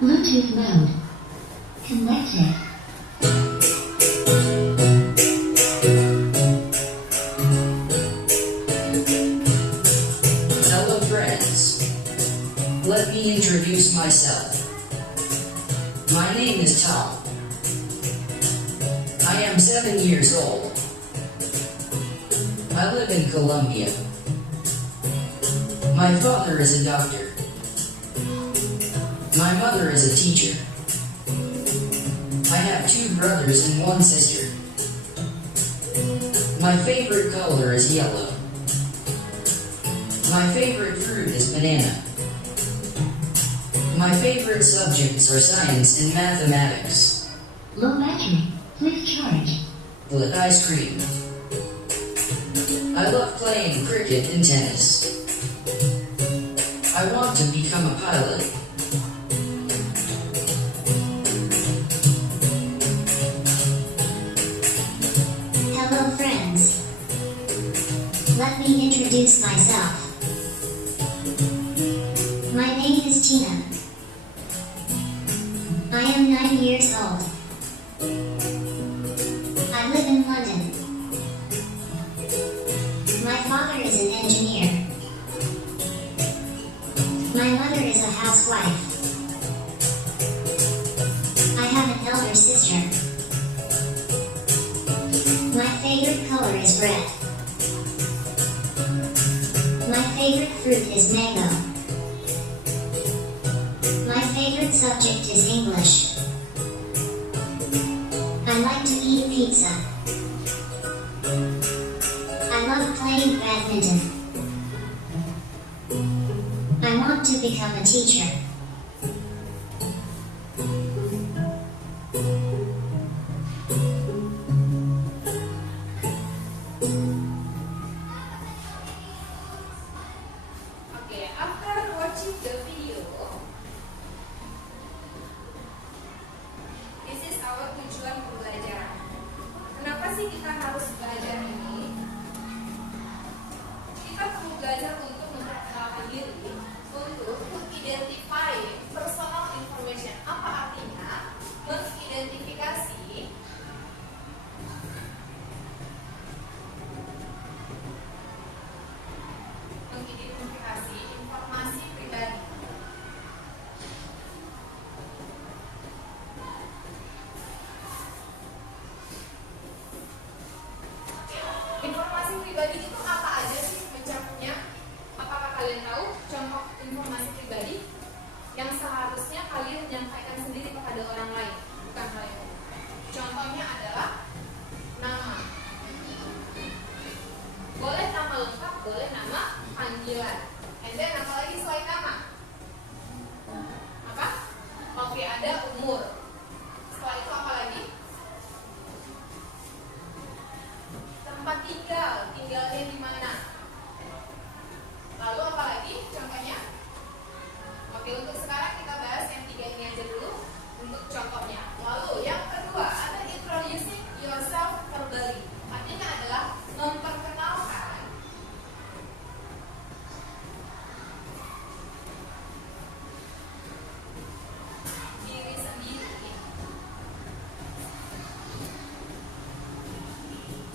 Bluetooth mode. Connected. Hello friends, let me introduce myself. My name is Tom. I I am 7 years old. I live in Colombia. My father is a doctor. My mother is a teacher. I have 2 brothers and 1 sister. My favorite color is yellow. My favorite fruit is banana. My favorite subjects are science and mathematics. Low battery. Please charge. With ice cream. I love playing cricket and tennis. I want to become a pilot. Hello friends. Let me introduce myself. My name is Tina. I am 9 years old. I live in London. My father is an engineer. My mother is a housewife. I have an elder sister. My favorite color is red. My favorite fruit is mango. My favorite subject is English. I like to eat pizza. I love playing badminton. I want to become a teacher. Okay, after watching the video, this is our tujuan pembelajaran. Kenapa sih kita harus belajar ini? Kita perlu belajar untuk memperkenalkan diri, untuk mengidentify personal information. Apa artinya? Mengidentifikasi informasi pribadi. Informasi pribadi itu apa aja sih mencapnya? Apakah kalian tahu contoh informasi pribadi yang seharusnya kalian menyampaikan sendiri kepada orang lain, bukan kalian? Contohnya adalah nama. Boleh nama lengkap, boleh nama panggilan. And then apa lagi selain nama? Apa? Oke, ada umur. Setelah itu apa lagi? Tempat tinggal, tinggalnya di mana? Lalu apa lagi contohnya? Oke, untuk sekarang kita bahas yang 3 ini aja dulu untuk contohnya. Lalu yang kedua ada introducing yourself verbally. Artinya adalah memperkenalkan diri sendiri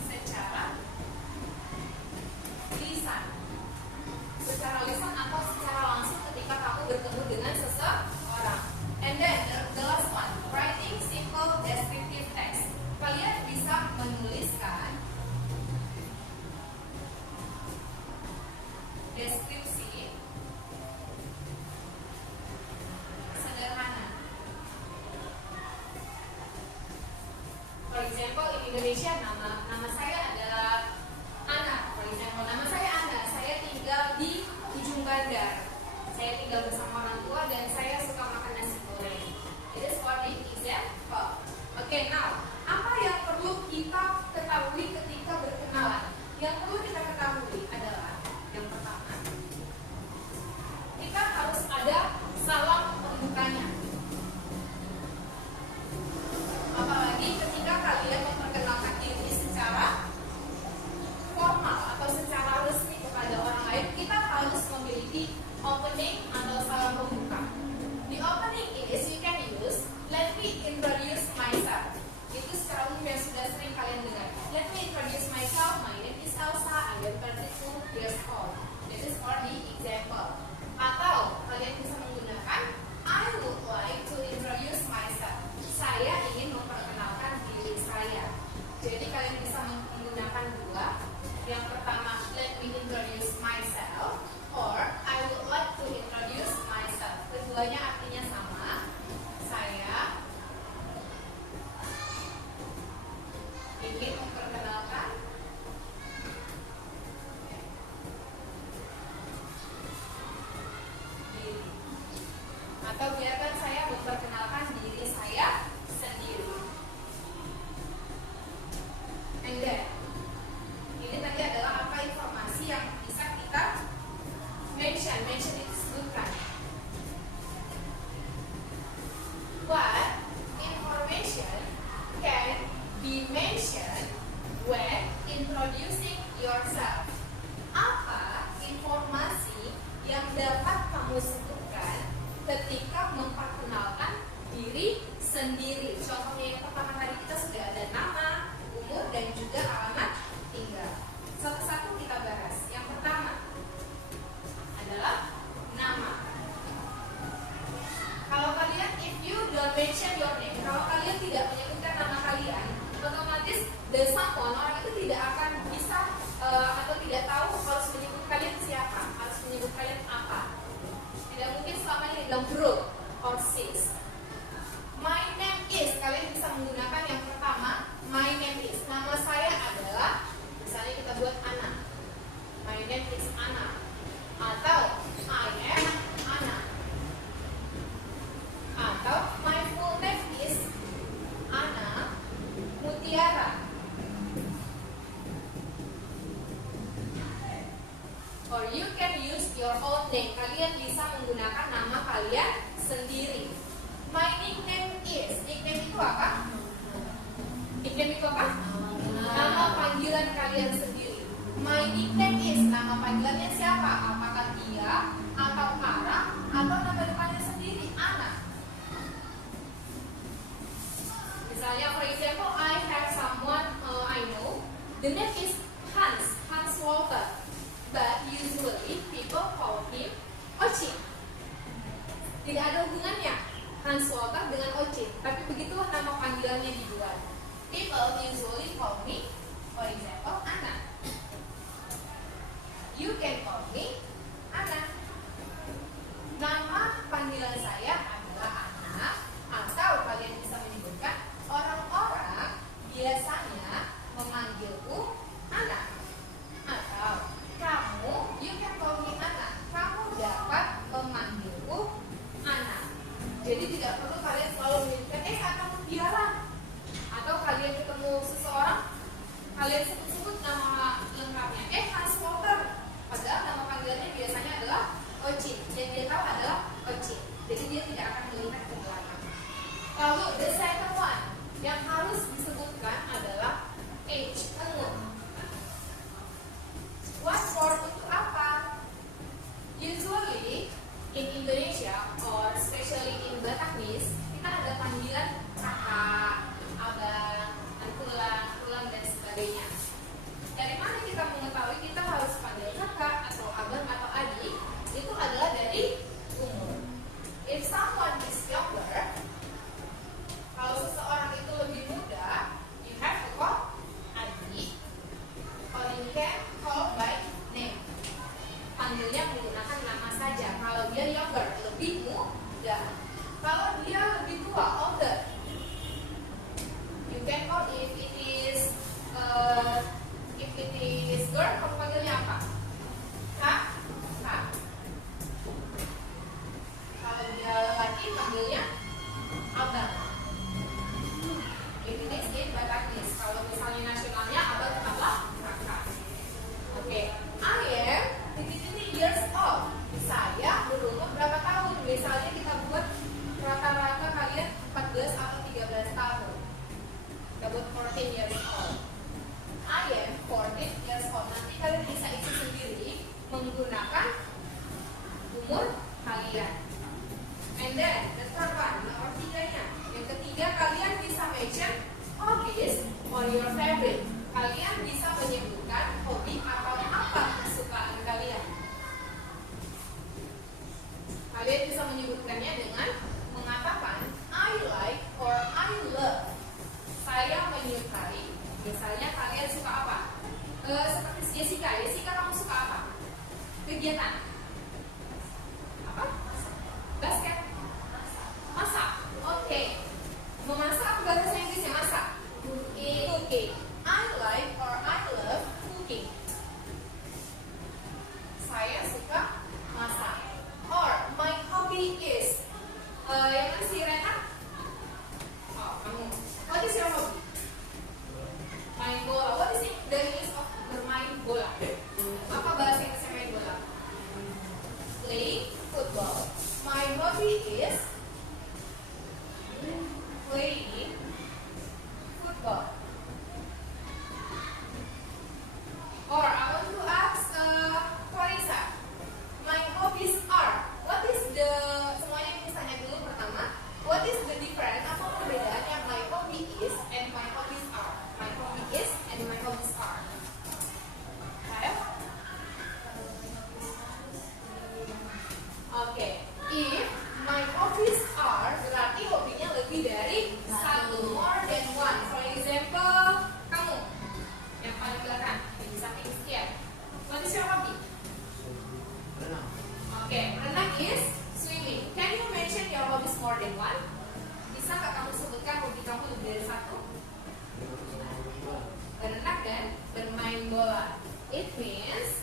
secara lisan. Secara lisan atau secara langsung ketika kamu bertemu dengan seseorang. And then the last one, writing simple descriptive text. Kalian bisa menuliskan deskripsi sederhana. For example, in Indonesia nama saya adalah Ana. For example, nama saya Ana. Saya tinggal di Ujung Bandar. Saya tinggal bersama orang tua dan saya suka makan nasi goreng. It is for the example. Okay, now apa yang perlu kita ketahui ketika berkenalan? Yang perlu kita ketahui adalah yang pertama, kita harus ada salam pembukanya. Apalagi ketika kalian memperkenalkan diri ingin memperkenalkan diri, atau biarkan saya memperkenalkan diri saya sendiri. And then, ini tadi adalah apa informasi yang bisa kita mention itu disebutkan. What information can be mentioned when introducing yourself? Apa informasi yang dapat kamu sebutkan ketika memperkenalkan diri sendiri? Contohnya yang pertama tadi kita sudah ada nama, umur, dan juga alamat tinggal. Satu-satu kita bahas. Yang pertama adalah nama. Kalau kalian, if you don't mention your name, kalau kalian tidak menyebutkan nama kalian, otomatis the someone, orang itu tidak akan bisa atau tidak tahu harus menyebut kalian siapa, harus menyebut kalian apa. Tidak mungkin selamanya dibilang bro or sis. My name is, kalian bisa menggunakan yang pertama, my name is. Nama saya adalah, misalnya kita buat Ana. My name is Ana. Atau I am Ana. Atau my full name is Ana Mutiara. Or you can use your own name. Kalian bisa menggunakan nama kalian sendiri. My nickname is. Nickname itu apa? Nickname itu apa? Nama panggilan kalian sendiri. My nickname is. Nama panggilannya siapa? Apakah dia, atau Kara, atau nama depannya sendiri, Ana? Misalnya, for example, I have someone I know. The name is Hans Walter. But usually people call him Ocin. Tidak ada hubungannya Hans Walter dengan Ocin, tapi begitulah nama panggilannya dibuat. People usually call me, for example, Ana. You can call me Ana. Nama panggilan saya adalah Ana, atau kalian bisa menyebutkan orang-orang biasanya memanggilku Ana. Atau kamu, you can call me Ana. Kamu dapat memanggilku Ana. Jadi tidak perlu kalian selalu menyebutkan atau Mutiara. Atau kalian ketemu seseorang, kalian sebut-sebut nama lengkapnya Hans Walter, padahal nama panggilannya biasanya adalah Ocin. Yang dia tahu adalah Ocin. Jadi dia tidak akan melihat ke belakang. Lalu the second one yang harus disebutkan adalah age, umur. What for, untuk apa? Usually in Indonesia or especially in Bataknis, kita ada panggilan kakak, abang, tulang, dan sebagainya. Dari mana kita mengetahui kita harus panggil kakak atau abang atau adik? Itu adalah dari umur. If someone is younger, kalau seseorang itu lebih muda, you have to call adik, or you can call by name. Panggilnya menggunakan nama saja. Kalau dia younger, lebih muda. Kalau dia lebih tua, older, you can call if it is girl, kamu panggilnya apa? Kak. Kalau dia laki, panggilnya abang. If it is in Bataknis, kalau misalnya nasionalnya abang tetaplah kakak. Oke, I am 33 years old. Saya berumur berapa tahun? Misalnya kita buat rata-rata kalian 14 atau 13 tahun. Kita buat 14 years old. I am 14 years old. Nanti kalian bisa isi sendiri menggunakan umur kalian. And then the third one, nomor 3-nya. Yang ketiga, kalian bisa mention hobbies or your favorite. Kalian bisa menyebutkan hobi atau apa kesukaan kalian. Kalian bisa menyebutkannya dengan mengatakan I like or I love. Saya menyukai. Misalnya kalian suka apa? Seperti Jessica, kamu suka apa? Kegiatan apa? Basket? Masak. Oke. Memasak apa bahasa Inggrisnya masak? Cooking. I bola. It means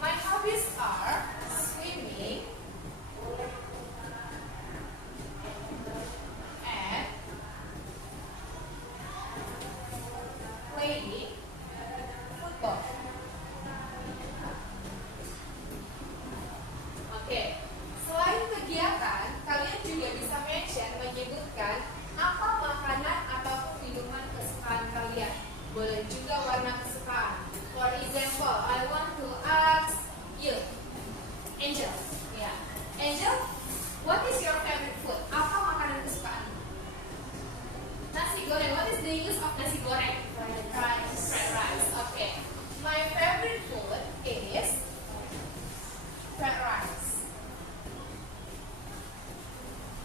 my hobbies are swimming and playing football. Oke, selain kegiatan, kalian juga bisa menyebutkan apa makanan ataupun minuman kesukaan kalian. Boleh juga warna kesukaan. For example, I want to ask you, Angel. Yeah. Angel, what is your favorite food? Apa makanan kesukaan? Nasi goreng. What is the use of nasi goreng? Fried rice. Fried rice. Okay. My favorite food is fried rice.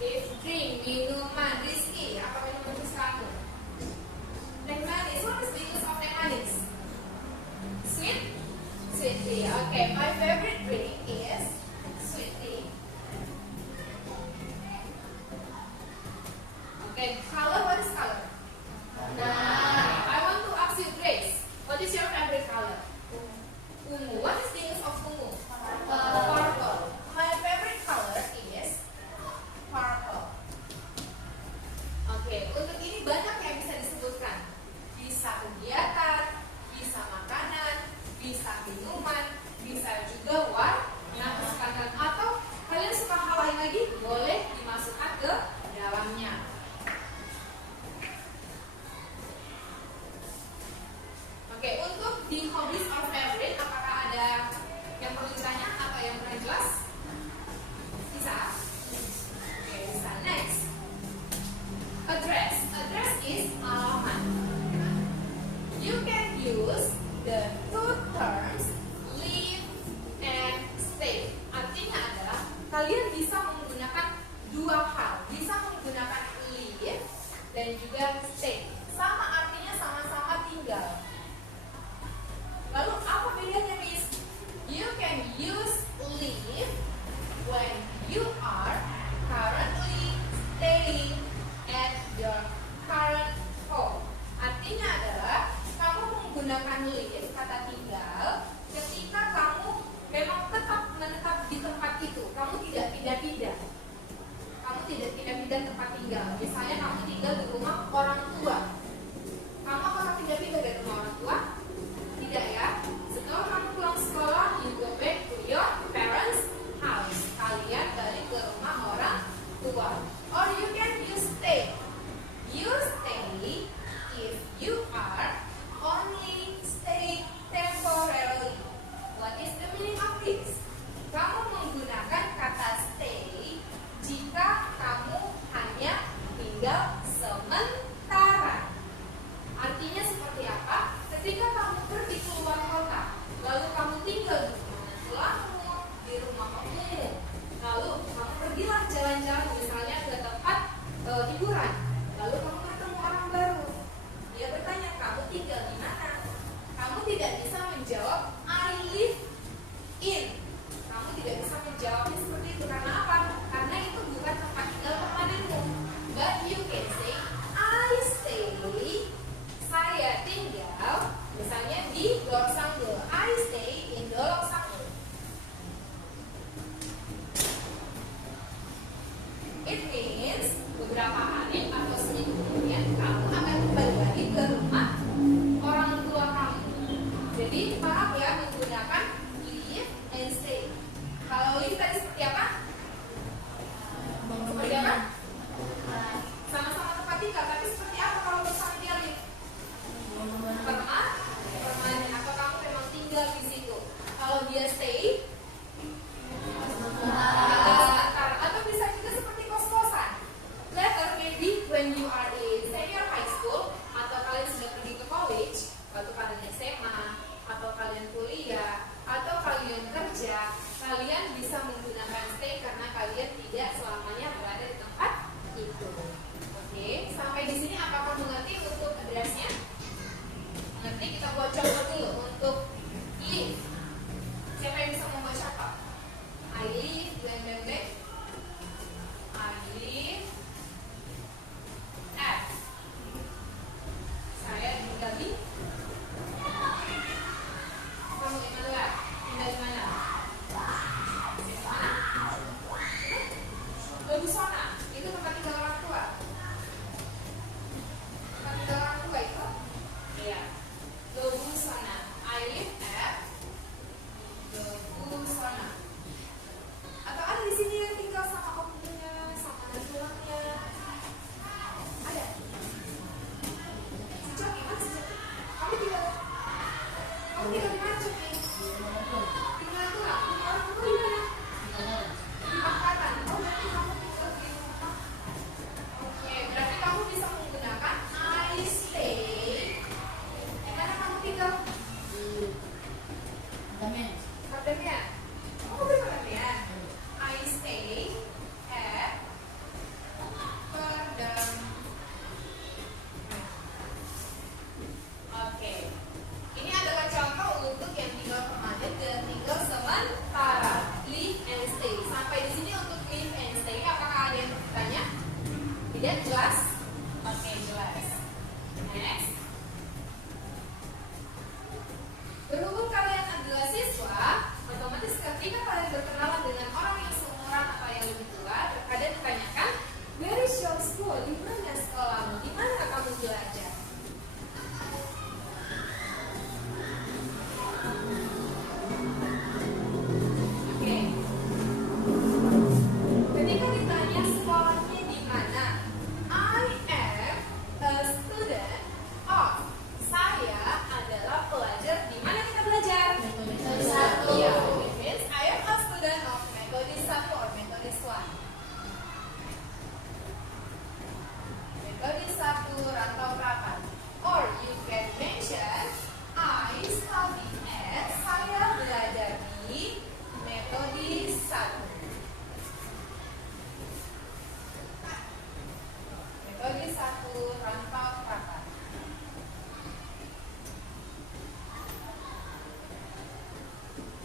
If drink, minuman, Rizky, apa minuman kesukaanmu? Teh manis. What is the use of teh manis? Sweet? Sweet tea. Okay, my favorite drink is sweet tea. Okay, color, what is color? I want to ask you, Grace, what is your favorite color? Ungu. What is the use of ungu? Purple. My favorite color is purple. Oke, untuk ini banyak yang bisa disebutkan. Bisa kegiatan, bisa makanan, bisa minuman, bisa juga warna kesukaan. Atau kalian suka hal lain lagi, boleh dimasukkan ke dalamnya. Oke, untuk di hobbies or favorite, apakah ada yang perlu ditanya atau yang pernah jelas? Bisa? Oke, bisa. Next. Address. Address is alamat. You can use the two terms live and stay. Artinya adalah kalian bisa menggunakan dua hal. Bisa menggunakan live dan juga stay. Sama artinya sama-sama tinggal. Lalu apa bedanya, Miss? You can use live when you are currently staying at your current home. Artinya adalah kamu menggunakan live, kata tinggal, ketika kamu memang tetap menetap di tempat itu. Kamu tidak pindah-pindah. Kamu tidak pindah-pindah tempat tinggal. Misalnya kamu tinggal di rumah orang tua. Kamu akan pindah-pindah dari rumah orang tua? Tidak ya. Setelah kamu pulang sekolah, you go back to your parents' house. Kalian balik ke rumah orang tua. Or you can use stay. You stay if you are only stay temporarily. What is the meaning of this? Kamu menggunakan kata stay jika kamu hanya tinggal sementara. Artinya seperti apa? Ketika kamu pergi keluar kota, lalu kamu tinggal di rumah tuamu, di rumah kamu, lalu kamu pergilah jalan-jalan misalnya ke tempat hiburan, lalu kamu ketemu orang baru. Dia bertanya, kamu tinggal di mana? Kamu tidak bisa menjawab I live in. Kamu tidak bisa menjawabnya seperti itu. Karena apa? Karena itu bukan tempat tinggal permanenmu. But you can say I stay. Saya tinggal misalnya di Dolok Sanggul. I stay in Dolok Sanggul. It means beberapa hari atau seminggu kemudian kamu akan kembali lagi ke rumah orang tua kamu. Jadi paham ya menggunakan live and stay. Kalau live tadi seperti apa? Seperti apa? Sama-sama tempat tinggal, tapi seperti apa kalau bersama dia live? Permanen atau kamu memang tinggal di situ. Kalau dia stay, atau bisa juga seperti kos-kosan. Later maybe when you are in senior high school atau kalian sudah pergi ke college, atau kalian SMA, atau kalian kuliah, atau kalian kerja, kalian bisa menggunakan stay karena kalian tidak selamanya berada di tempat itu. Oke, sampai di sini apakah mengerti untuk address-nya? Nanti kita buat contoh dulu untuk live. Siapa yang bisa membaca apa? I live, blank blank blank. I live at. Saya tinggal di Kamu tinggal di mana, Cuki? Tinggal tuh lah. Orang tua di mana? Di Pakarang. Oh, berarti kamu tinggal di rumah. Oke, berarti kamu bisa menggunakan I stay. Yang mana kamu tinggal? Apartemen. Oh, apartemen. I stay at Perdam. Oke. Ini adalah contoh untuk yang tinggal permanen dan tinggal sementara. Live and stay. Sampai di sini untuk live and stay. Apakah ada yang bertanya? Tidak jelas? Oke, jelas. Next. Berhubung kalian adalah siswa, otomatis ketika kalian berkenalan dengan orang yang seumuran atau yang lebih tua, terkadang ditanyakan, where is your school? Di mana sekolahmu? Di mana kamu belajar? Oke. Ketika ditanya sekolahnya di mana, I am a student of. Saya adalah pelajar di mana kita belajar? Metode 1. Ya, it means I am a student of metode 1 or metode 1. Metode 1 rantau Prapat. Or you can mention I study at. Saya belajar di metode 1. Metode 1 rantau Prapat.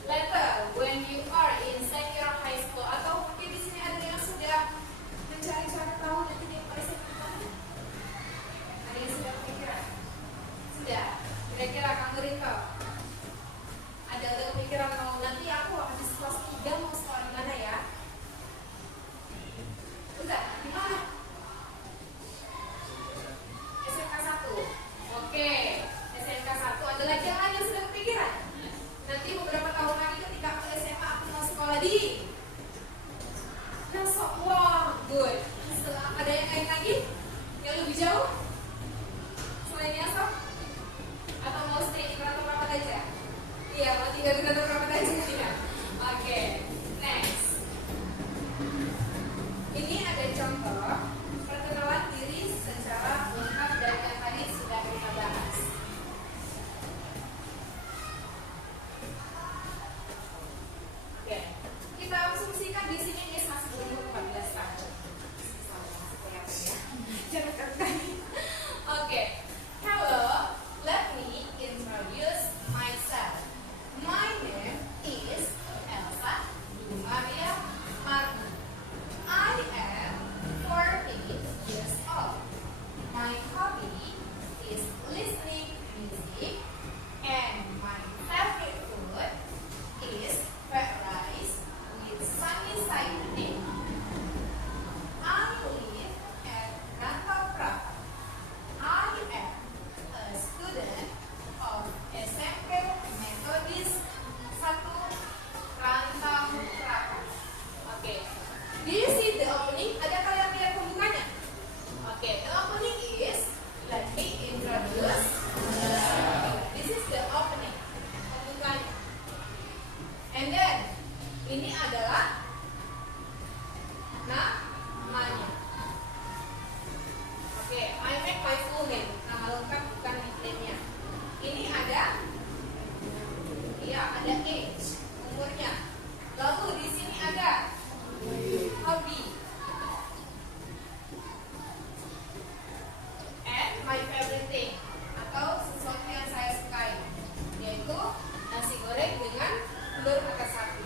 Later, when you are in senior high school, atau mungkin di sini ada yang sudah mencari cara tahu nanti dia pada mana? Ada yang sudah kepikiran? Sudah. Kira-kira kamu Rito? Ada kepikiran mau nanti aku habis kelas 3 mau sekolah di mana ya? Sudah. Di mana? SMK 1. Oke. SMK 1. Ada lagi yang lain yang sudah kepikiran? Nanti beberapa tahun lagi ketika aku SMA aku mau sekolah di Nasok. Wah, good. Ada yang lain lagi? Yang lebih jauh? Selain Nasok? Atau mau stay di Rantau Prapat aja? Iya, mau tinggal di Rantau Prapat aja tidak? Oke, next. Ini ada contoh perkenalan diri secara lengkap dari yang tadi sudah kita bahas. Oke, kita asumsikan di sini dia masih berumur 14 tahun. Jangan terkait. Oke, hello, let me introduce myself. My name is Elsa Maria Martin. I am 14 years old. My hobby is listening music, and my favorite food is fried rice with sunny side dish. I live at Rantau Prapat. I am a student of SMP Metodis 1 Rantau Prapat. Oke. Do you see the opening? Ada kalian lihat pembukanya? Oke, the opening is let me introduce. This is the opening. Pembukanya. And then ini adalah namanya. Oke, I make my full name. Nama lengkap bukan nickname-nya. Ini ada, iya ada age, umurnya. Lalu di sini ada hobby. And my favorite thing, atau sesuatu yang saya sukai, yaitu nasi goreng dengan telur mata sapi.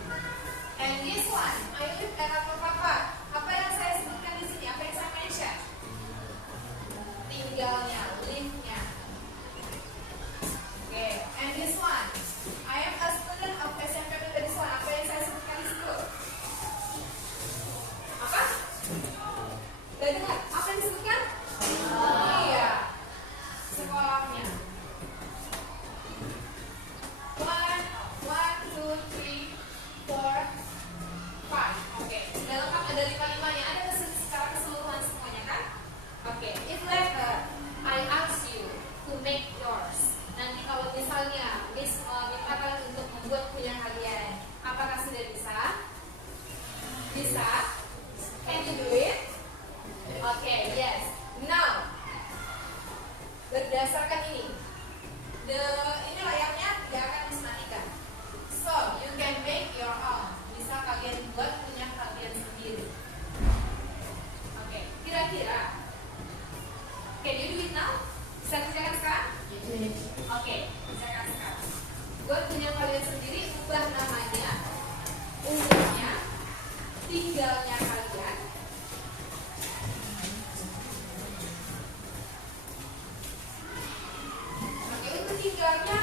And this one, I live at Rantau Prapat. Apa yang saya sebutkan di sini? Apa yang saya mention? Tinggalnya, live-nya. Okay, and this one, I am a student of SMP Metodis 1. Apa yang Bisa? Can you do it? Oke, yes. Now, berdasarkan ini, ini layarnya tidak akan dismatikan. So, you can make your own. Bisa kalian buat punya kalian sendiri. Oke, kira-kira, can you do it now? Bisa kerjakan sekarang? Oke, kerjakan sekarang. Buat punya kalian sendiri, ubah namanya, umurnya, tinggalnya kalian. Oke, untuk tinggalnya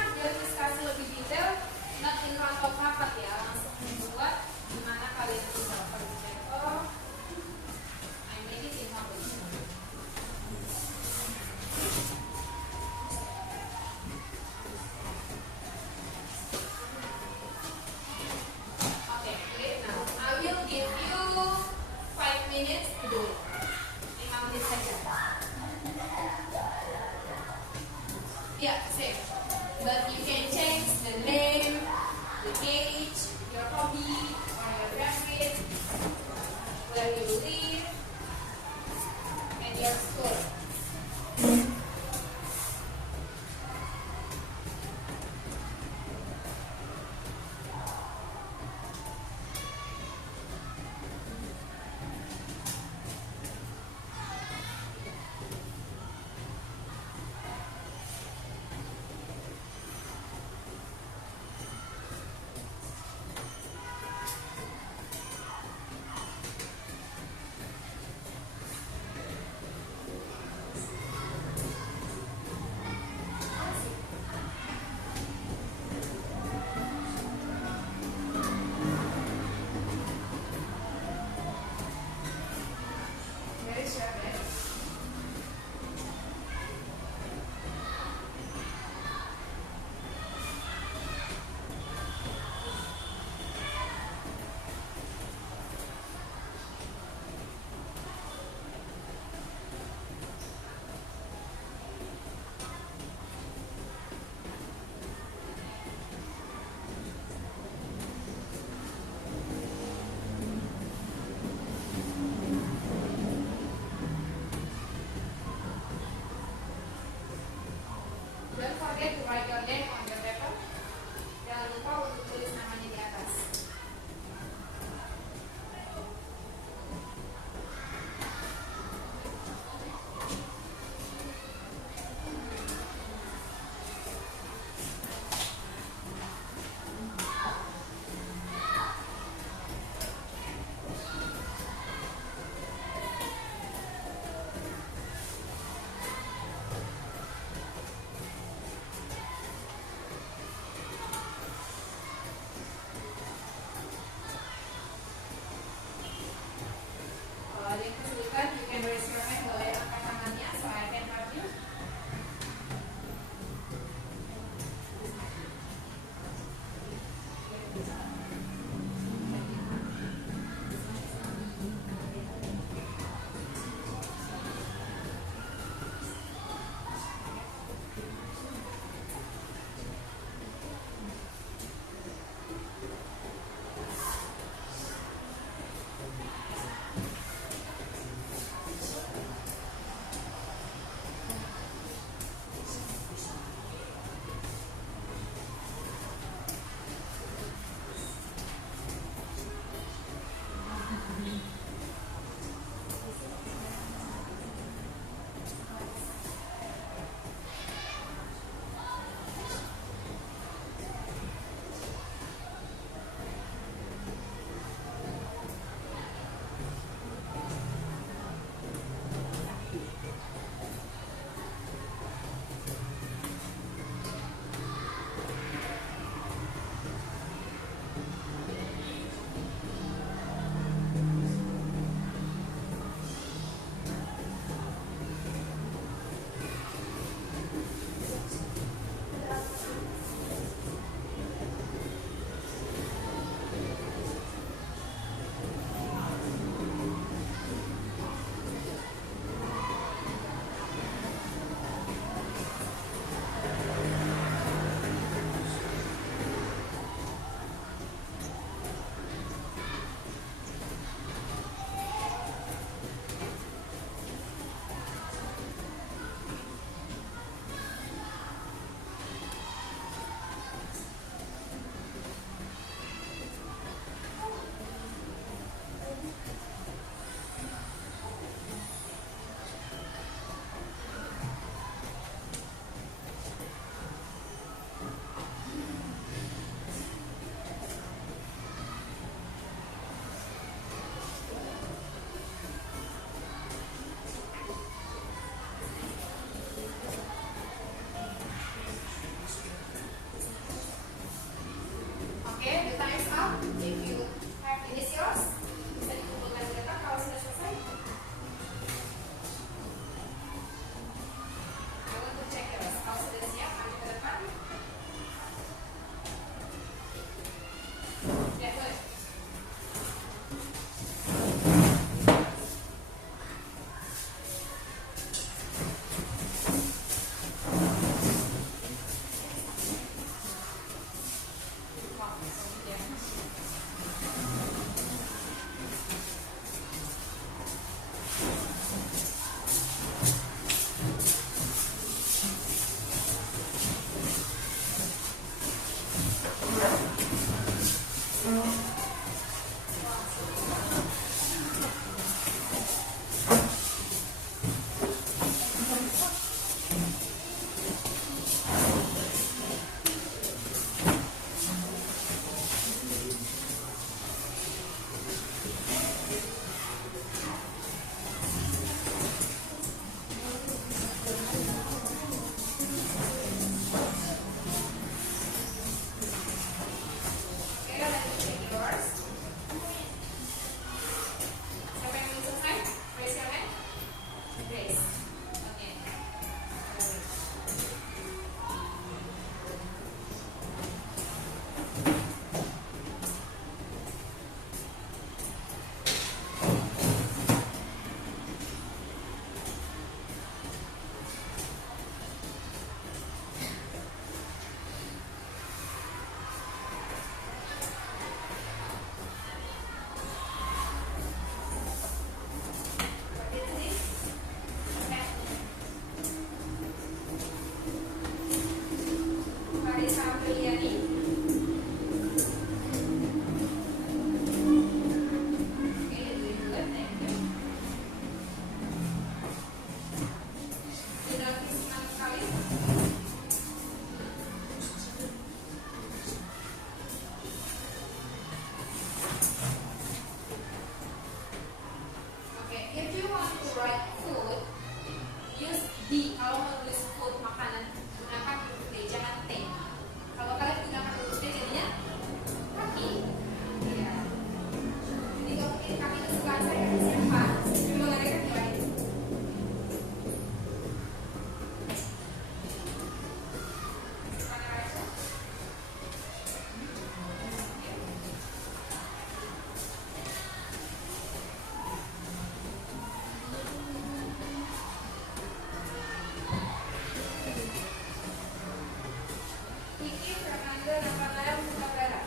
Ada Nathanael Huta-Barat.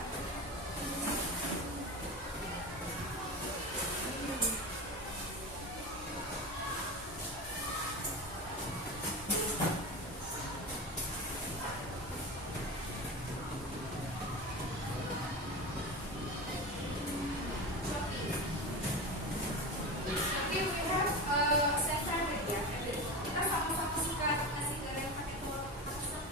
Shopee, we have send ya. Kita sama-sama suka nasi goreng pakai telur masak.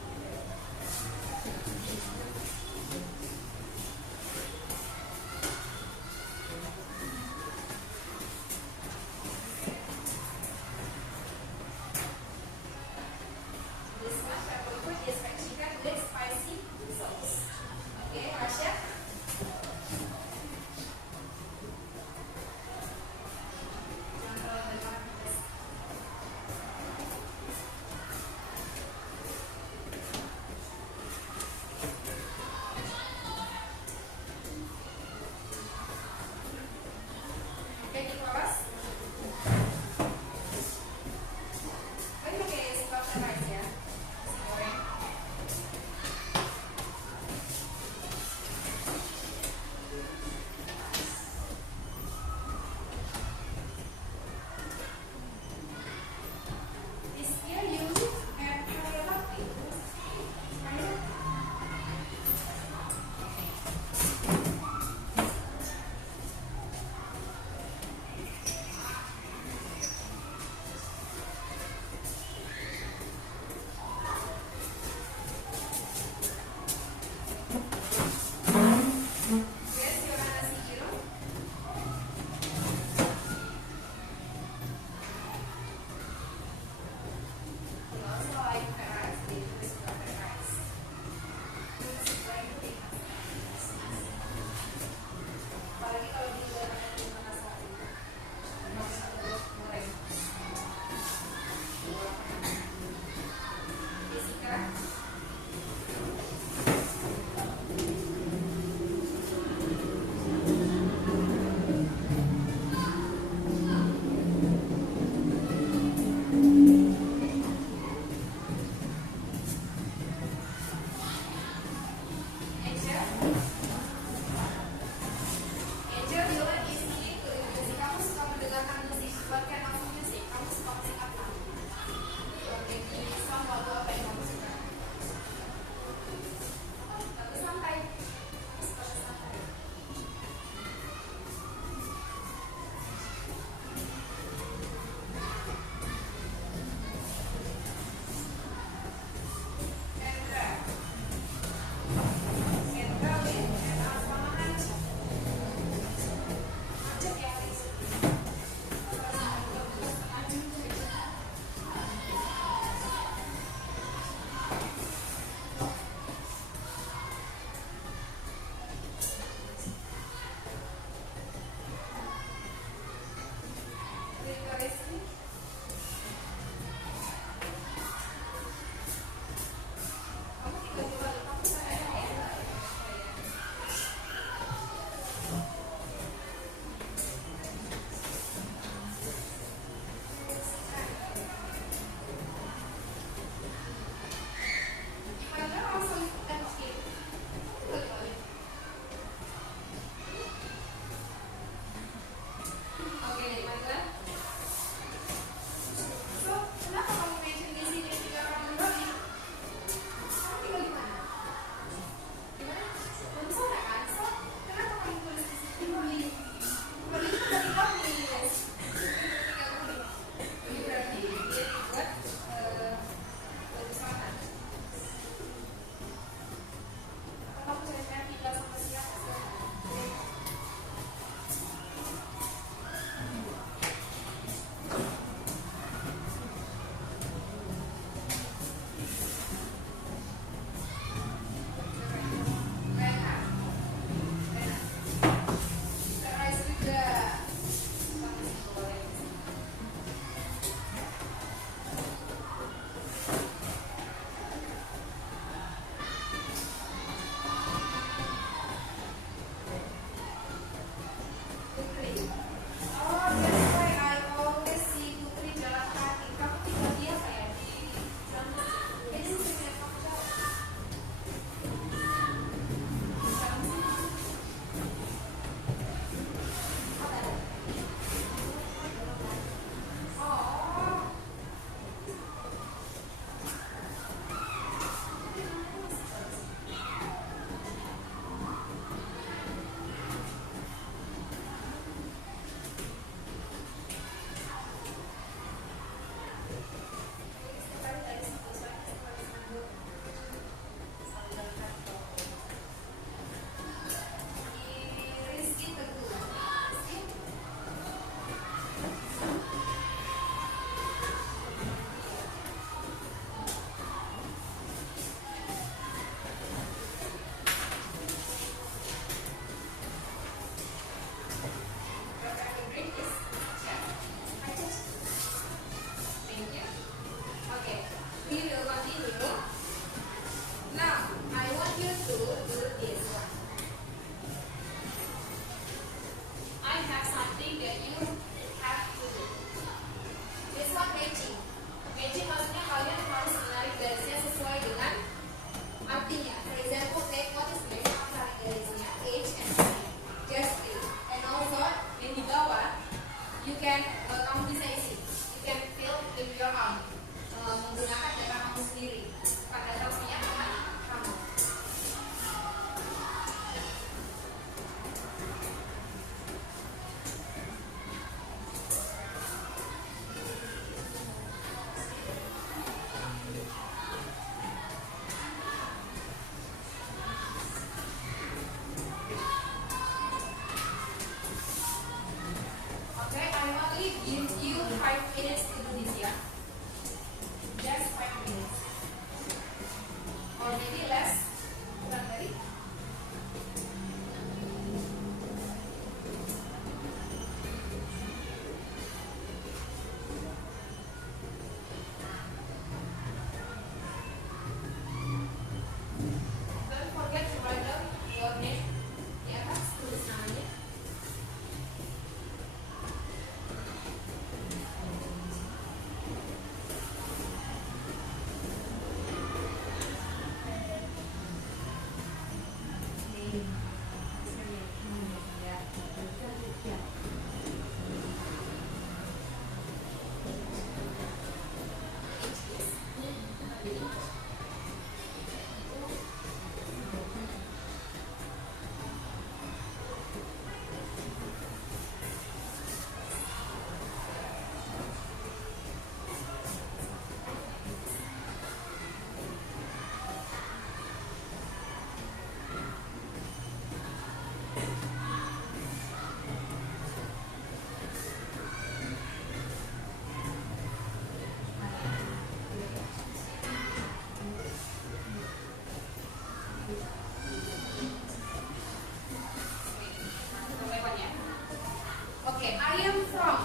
Oke, I am from.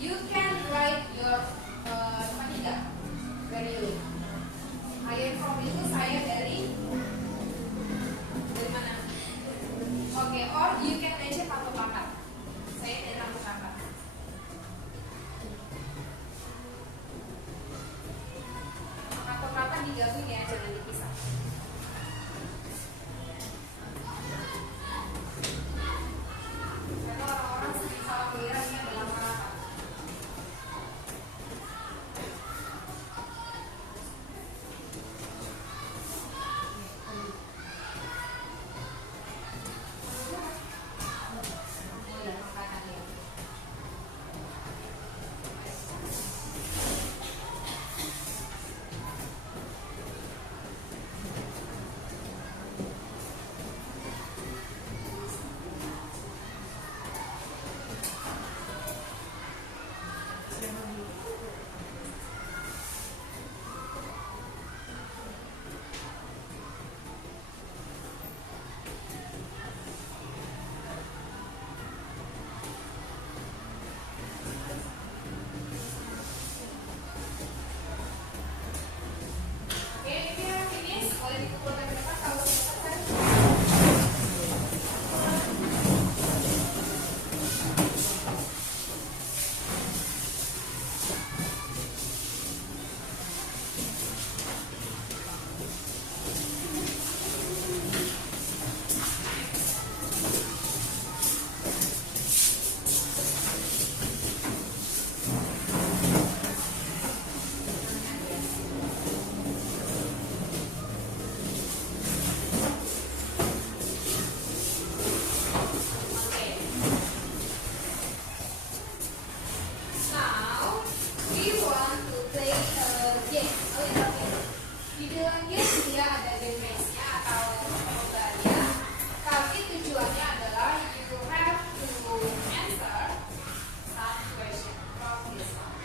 You can write your tempat tinggal. Where you live. I am from itu saya dari mana? Oke, or you can mention Pato Pakat. Saya dari Pato Pakat. Pato Pakat digabung ya, jangan dipisah. Karena orang-orang sering salah kira ini adalah Pakat. Oke, ini yang finish. Boleh dikumpulkan ke depan kalau sudah selesai. Now we want to play a game, a little game. Di dalam game dia ada game base-nya atau perlombanya. Tapi tujuannya adalah you have to answer some question from this one.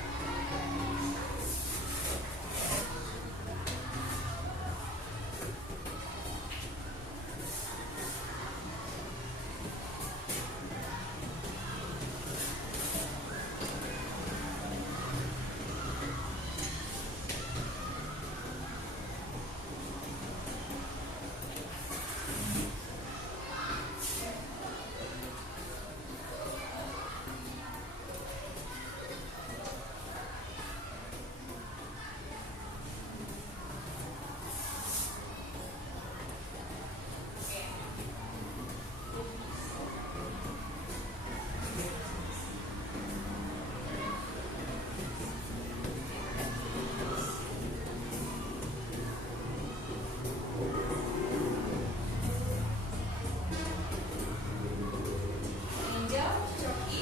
Angel, Coki.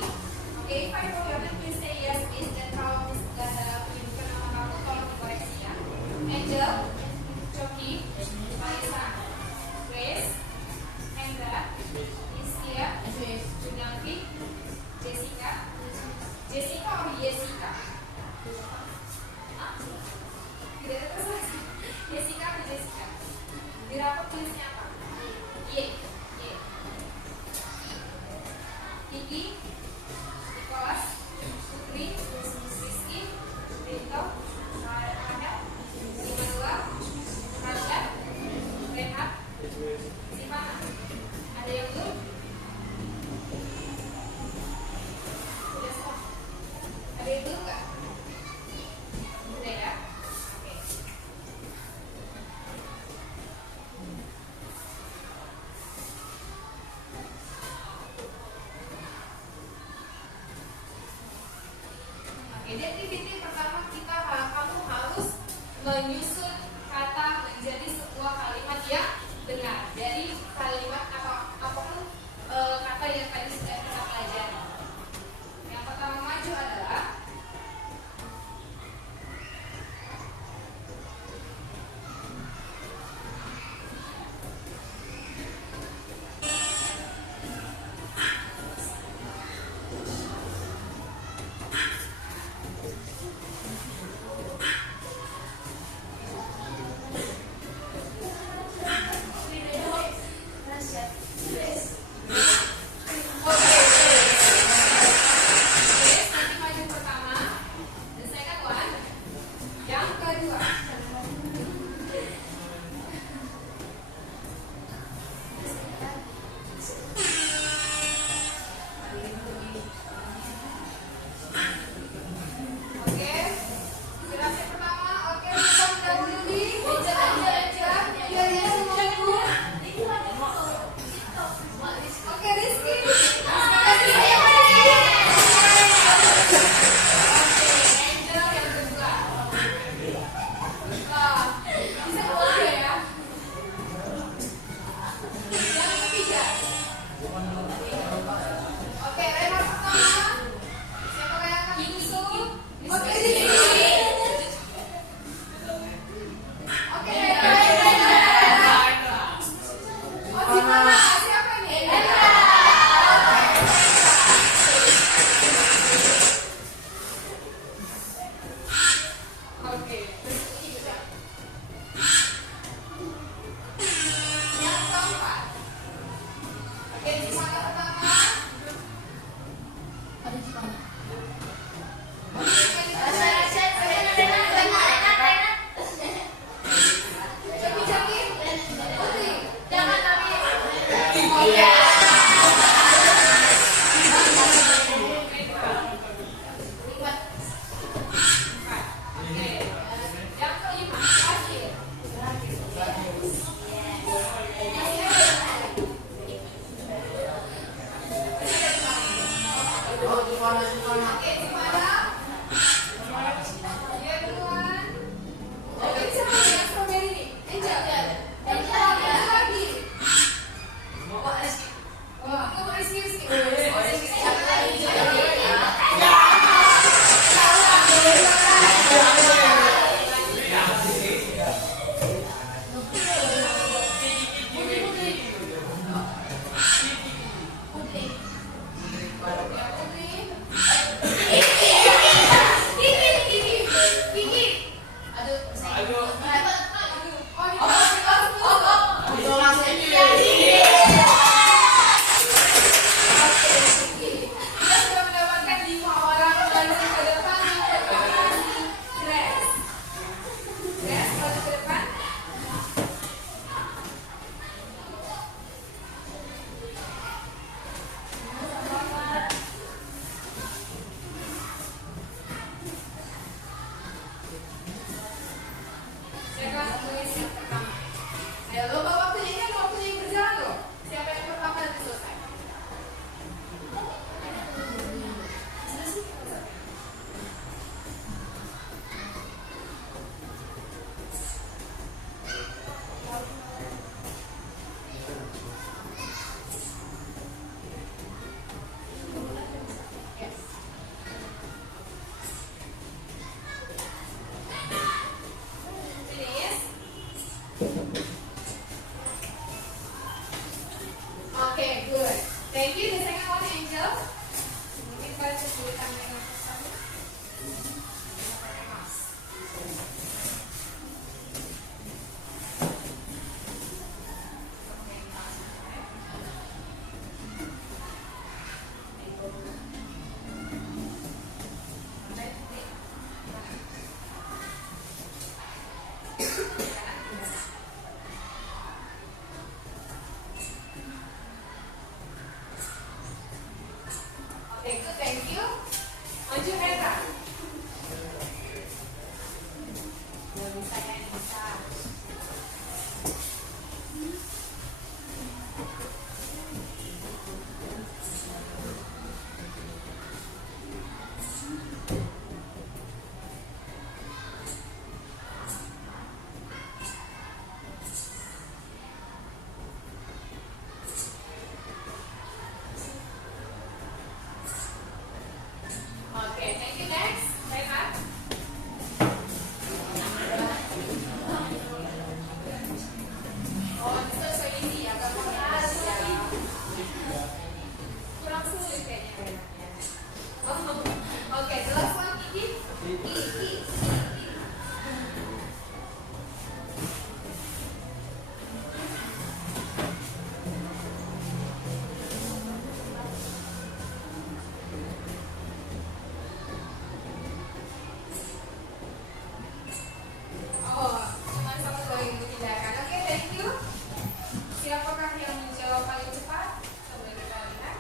Oke, if I know your name, please say yes, please. Dan kalau gak ada penyebutan nama kamu, tolong dikoreksi ya. Angel, Coki, Marisa, Grace, Hendra, Iskia, Junalfi, Jessica. Jessica or Jessica? Hah? Tidak ada terserah. Jessica atau Jessica? Di rapot tulisnya apa? Y. Kiki, Nicholas, Putri, Rizky, Rinto, Rahel, Immanuel, Rashad, Renhat, Sivana. Ada yang belum? Sudah stop. Ada yang belum nggak? Sudah ya? Oke. menyusun kata menjadi sebuah kalimat yang benar dari kalimat apapun kata yang tadi sudah kita pelajari. Yang pertama maju adalah thank you. The second one, Angel. Mungkin kalian kesulitan dengan tersebut. Pakai mas. Okay, good, thank you. jawab paling cepat, coba kita lihat.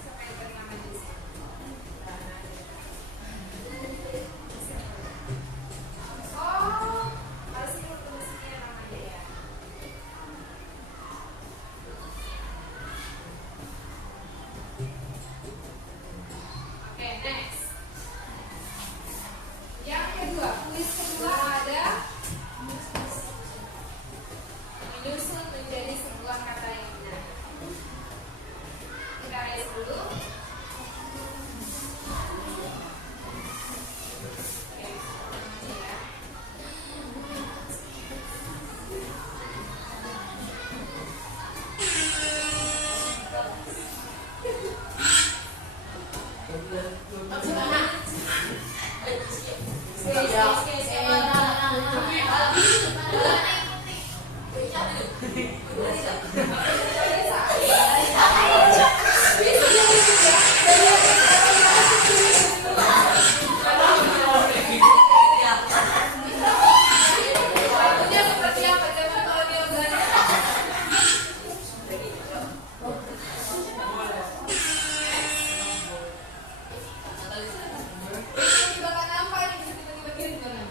Siapa yang paling aman di sini? Oh, harus ini tulisnya namanya ya. Oke, next. Yang kedua, kuis kedua ada menyusun menjadi sebuah kata yang benar. Kita raise dulu. Oke, ini ya. Bentuknya seperti apa? Coba kalau dia udah tiba-tiba kan nampak ini bisa tiba-tiba kirim gimana?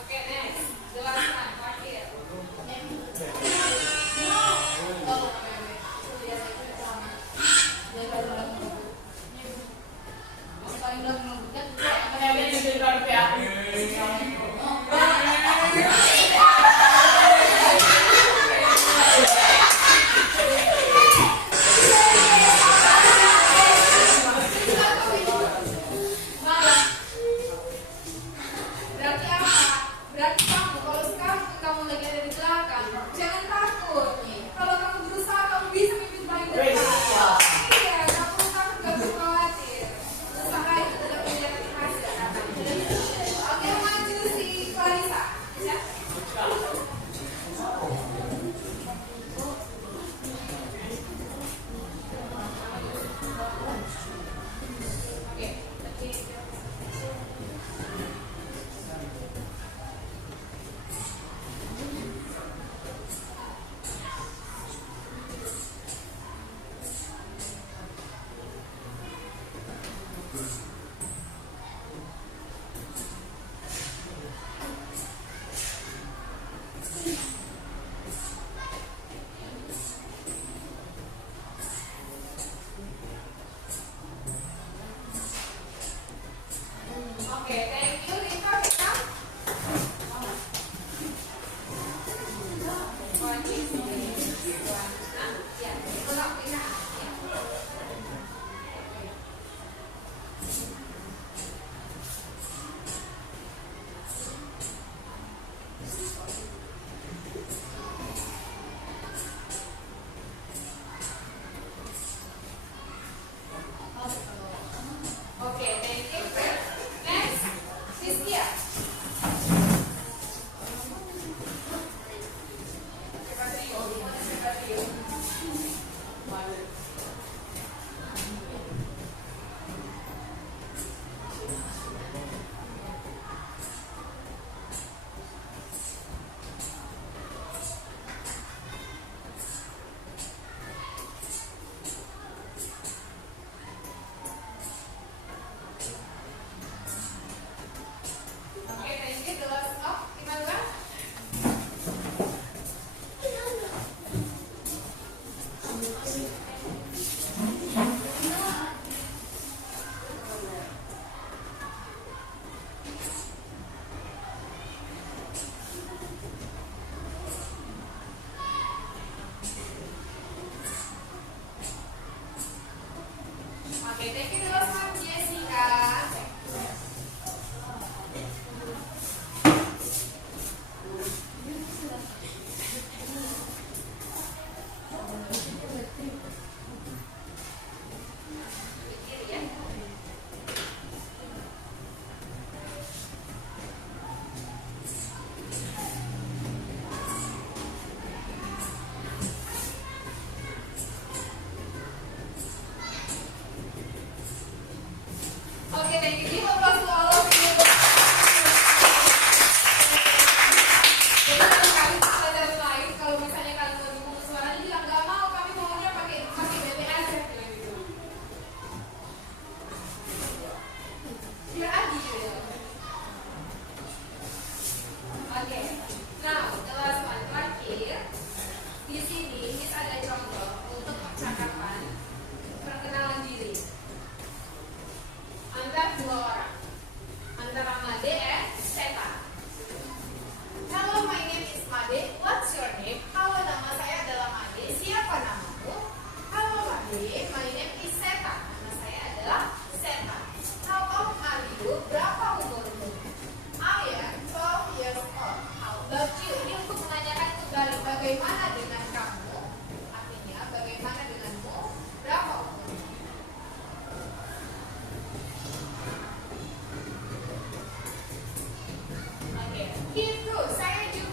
Oke, next. Jelaskan, wakil. Berarti apa? Berarti kalau sekarang kamu lagi ada di belakang, jangan takut. Kalau kamu berusaha, kamu bisa memimpin paling depan. Iya, nggak perlu takut, nggak perlu khawatir. Usaha itu tidak punya hasil. Oke, maju sih.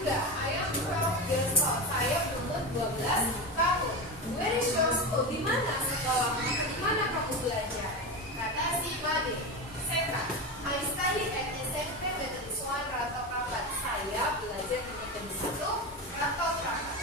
juga, I am 12 years old. Saya berumur 12 tahun. Where is your school? Di mana sekolah? Di mana kamu belajar? Kata si Made. Seta, I study at SMP Metodis 1 Rato Kapat. Saya belajar di Metodis 1 Rato Kapat.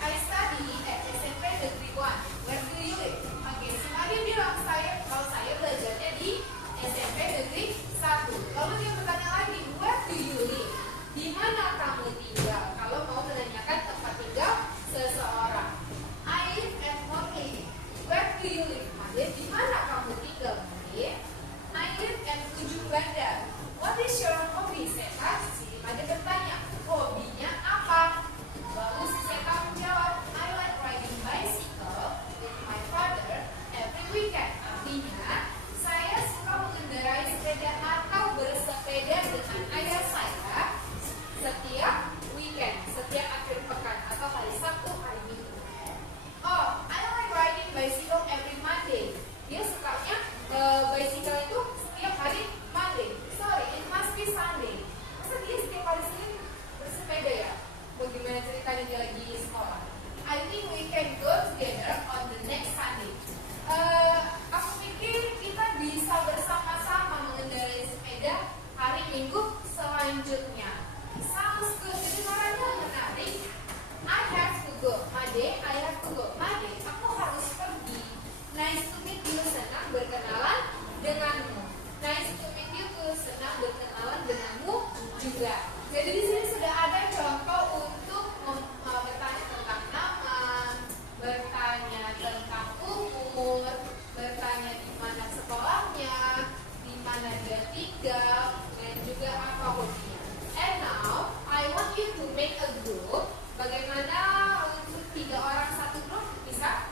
I study at SMP Negeri 1. Where do you live? Oke, si Made bilang kalau saya belajarnya di SMP Negeri 1. Lalu dia bertanya lagi, where do you live? Di mana kamu tinggal? Kalau mau menanyakan tempat tinggal seseorang. I live at Mode. Where do you live? Made, di mana kamu tinggal? Made, I live at Ujung Bandar. What is your hobby? Seta, si Made bertanya, hobinya apa? Lalu si Seta menjawab, I like riding bicycle with my father every weekend. Artinya, saya suka mengendarai sepeda atau bersepeda dengan ayah saya setiap weekend, setiap akhir pekan atau hari Sabtu, hari Minggu. Oh, I like riding bicycle every Monday. Dia sukanya bicycle itu setiap hari Monday. Sorry, it must be Sunday. Masa dia setiap hari Senin bersepeda ya? Bagaimana ceritanya dia lagi sekolah? I think we can go together on the next Sunday. Aku pikir kita bisa bersama-sama mengendarai sepeda hari Minggu selanjutnya. Sounds good. Jadi orangnya menarik. I have to go. Made, I have to go. Made, aku harus pergi. Nice to meet you. Senang berkenalan denganmu. Nice to meet you too. Senang berkenalan denganmu juga. Jadi di sini sudah ada contoh untuk bertanya tentang nama, bertanya tentang umur, bertanya di mana sekolahnya, di mana dia tinggal, dan juga apa hobinya. And now, I want you to make a group. Bagaimana untuk 3 orang satu grup? Bisa?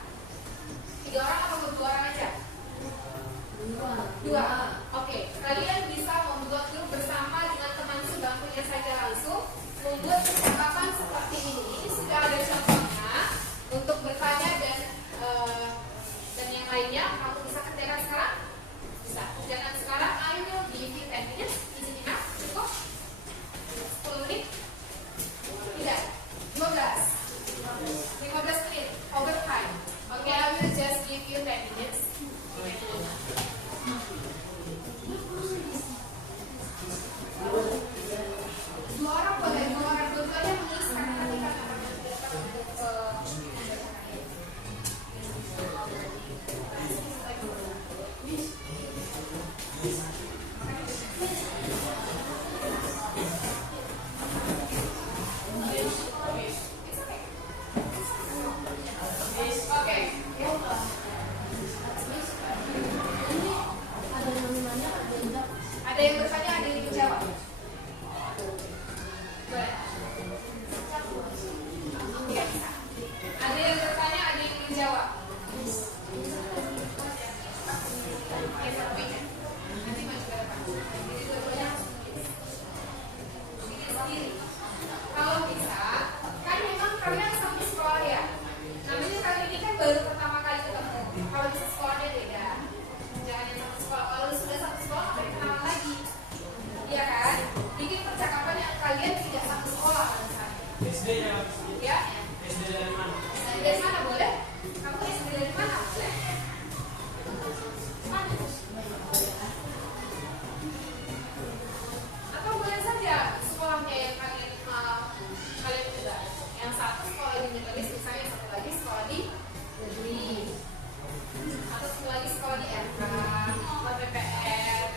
3 orang atau 2 orang aja? 2. Oke, kalian bisa membuat grup bersama dengan teman sebangkunya saja langsung. Membuat percakapan seperti ini. Ini sudah ada contohnya untuk bertanya dan yang lainnya. Kamu bisa kerjakan sekarang? Bisa. Kerjakan sekarang. I will give you 10 minutes. Is it enough? Cukup? 10 menit? Tidak. 15 menit. Overtime. Oke, I will just give you 10 minutes. Dua orang boleh, 2 orang dua-duanya menuliskan nanti karena akan diadakan ada yang bertanya, ada yang menjawab. Boleh. Ya, bisa. Ada yang bertanya, ada yang menjawab. Oke, nanti maju ke depan. Jadi dua-duanya harus tulis. Bikin sendiri. Kalau bisa, kan memang kalian satu sekolah ya. Namanya kali ini kan baru pertama kali ketemu. Kalau bisa sekolahnya beda. Jangan yang satu sekolah. Kalau sudah satu sekolah, maka kenalan lagi. Iya kan? Bikin percakapan yang kalian tidak satu sekolah misalnya. SD ya? Ya? SD dari mana? SD dari mana boleh? Kamu SD dari mana boleh? Mana? Atau boleh saja sekolahnya yang kalian juga. Yang satu sekolah di Metodis, misalnya yang satu lagi sekolah di negeri, atau satu lagi sekolah di RK atau PPR.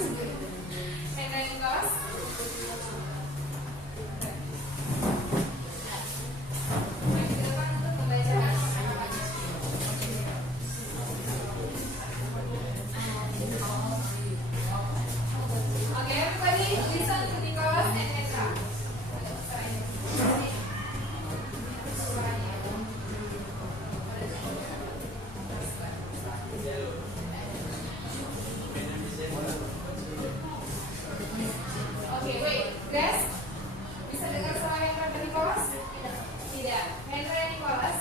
Henry Nicholas. Maju ke depan untuk membacakan kata-kata. Okay, everybody listen to Nicholas and Hendra. Okay, wait. Grace, bisa dengar suara Hendra dan Nicholas? Tidak. Hendra dan Nicholas.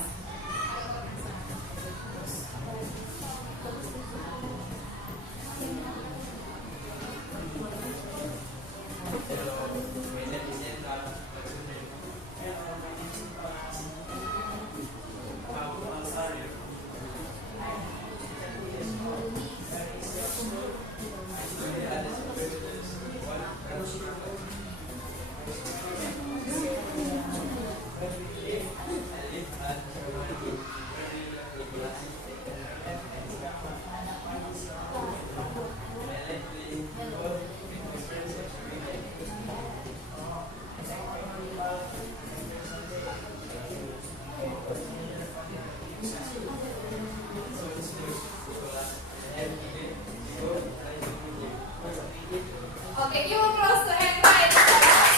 Okay, you will close to Hendra and Nicholas.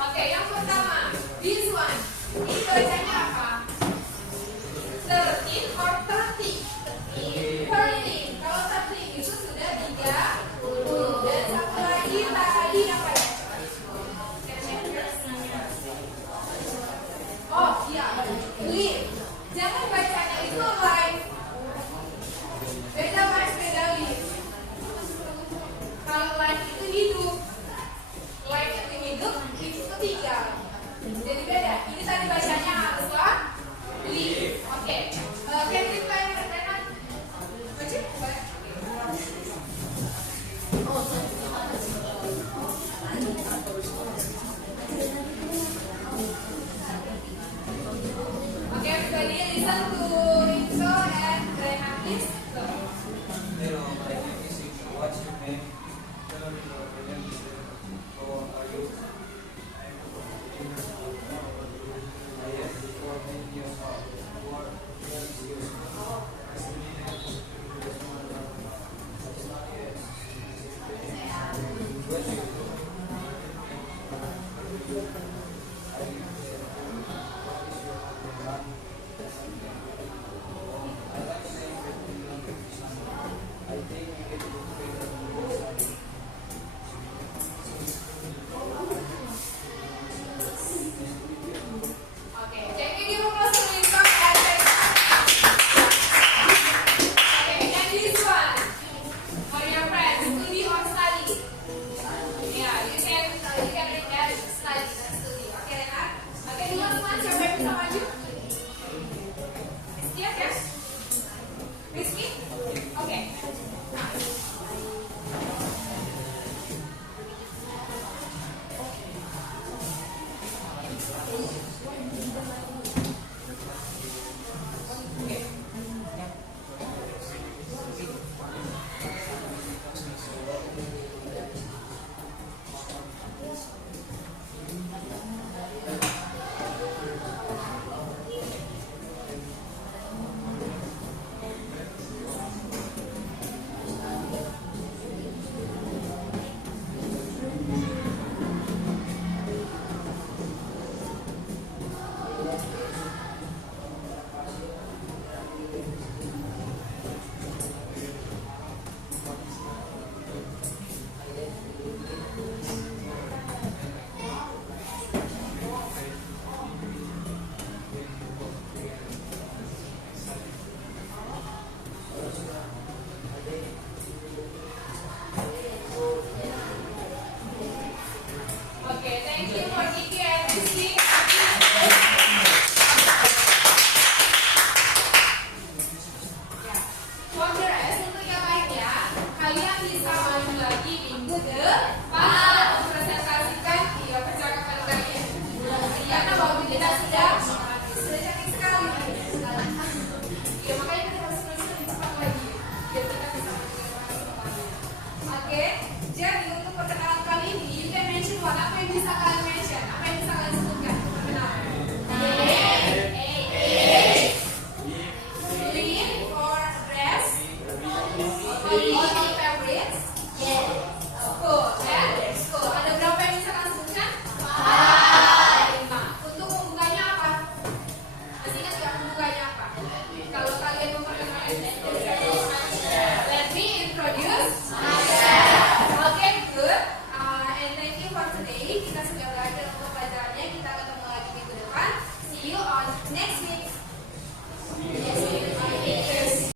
Oke, yang pertama, this one. Ini bacanya apa? 13 or 30? 13. Kalau 13 itu sudah 30. Dan satu lagi tadi apa ya? Oh iya, live. Jangan bacanya itu live. Beda mas, beda live. Kalau live itu hidup, live itu hidup, itu tinggal. Jadi beda. Ini tadi bacanya haruslah live. Oke. Can you play with the pen? Baca?